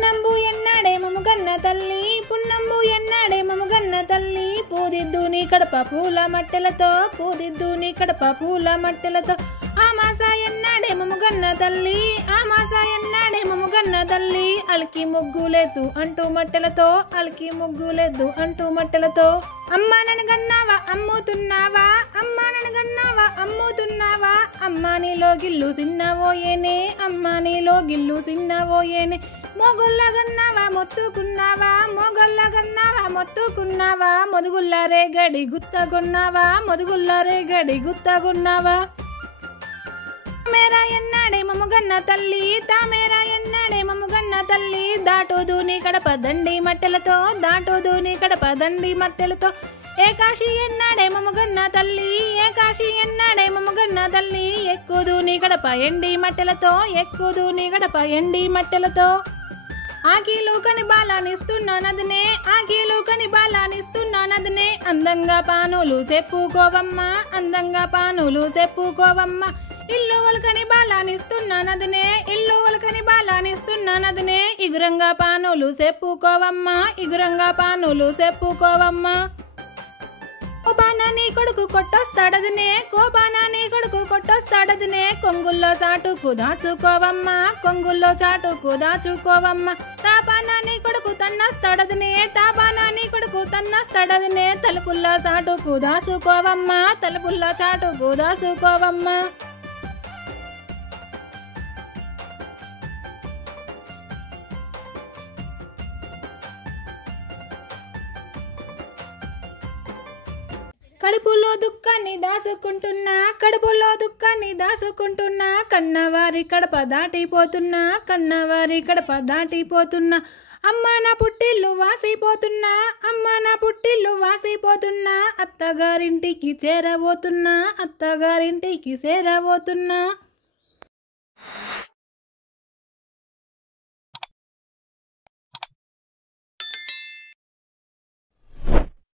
పుట్నంబు ఎన్నాడే మముగన్న తల్లి పున్నంబు ఎన్నాడే మముగన్న తల్లి పూదిద్దు నీ కడప పూల మట్టెలతో పూదిద్దు నీ కడప పూల మట్టెలతో ఆ మాస ఎన్నాడే మముగన్న తల్లి ఆ మాస ఎన్నాడే మముగన్న తల్లి అలికి ముగ్గులేదు అంటూ మట్టెలతో అలికి ముగ్గులేదు అంటూ మట్టెలతో అమ్మా నన్ను గన్నావా అమ్ముతున్నావా అమ్మా నన్ను గన్నావా అమ్ముతున్నావా అమ్మా నీలో గిల్లు సిన్నవోయేనే అమ్మా నీలో గిల్లు సిన్నవోయేనే మొగొల్ల గన్నావా మొత్తుకున్నావా మొగొల్ల గన్నావా మొత్తుకున్నావా మొదుగుల్ల రేగడి గుత్తగొన్నావా మొదుగుల్ల రేగడి గుత్తగొన్నావా తామేరా ఎన్నాడే మముగన్న తల్లి తామేరా ఎన్నాడే మముగన్న తల్లి దాటోదు నీ కడప దండి మట్టెలతో దాటోదు నీ కడప దండి మట్టెలతో ఏకాశి ఎన్నాడే మముగన్న తల్లి ఏకాశి ఎన్నాడే మముగన్న తల్లి ఎక్కుదు నీ గడప ఎండి మట్టెలతో ఎక్కుదు నీ గడప ఎండి మట్టెలతో ఆకీలు కని బాలానిస్తున్నానదనే ఆకీలు కని బాలానిస్తున్నానదనే అందంగా పానులు చెప్పుకోవమ్మ అందంగా పానులు చెప్పుకోవమ్మ ఇల్లు వలకని బాలానిస్తున్నానదనే ఇల్లు వలకని బాలానిస్తున్నానదనే ఇగురంగా పానులు చెప్పుకోవమ్మ ఇగురంగా పానులు చెప్పుకోవమ్మ కోపానా నీ కొడుకు కొట్టొస్తాడదనే కోపానా నీ కొడుకు కొట్టొస్తాడదనే కొంగుల్లో చాటుకు దాచుకోవమ్మ కొంగుల్లో చాటుకు దాచుకోవమ్మ తాపానా నీ కొడుకు తన్నస్తాడదనే తాపానా నీ కొడుకు తన్నస్తాడదనే తలుపుల్లో చాటుకు దాచుకోవమ్మ తలుపుల్లో చాటుకు దాచుకోవమ్మ కడుపులో దుఃఖాన్ని దాచుకుంటున్నా కడుపులో దుఃఖాన్ని దాచుకుంటున్నా కన్నవారి కడప దాటిపోతున్నా కన్నవారి కడప దాటిపోతున్నా అమ్మ నా పుట్టిల్లు వాసిపోతున్నా అమ్మ నా పుట్టిల్లు వాసిపోతున్నా అత్తగారింటికి చేరబోతున్నా అత్తగారింటికి చేరబోతున్నా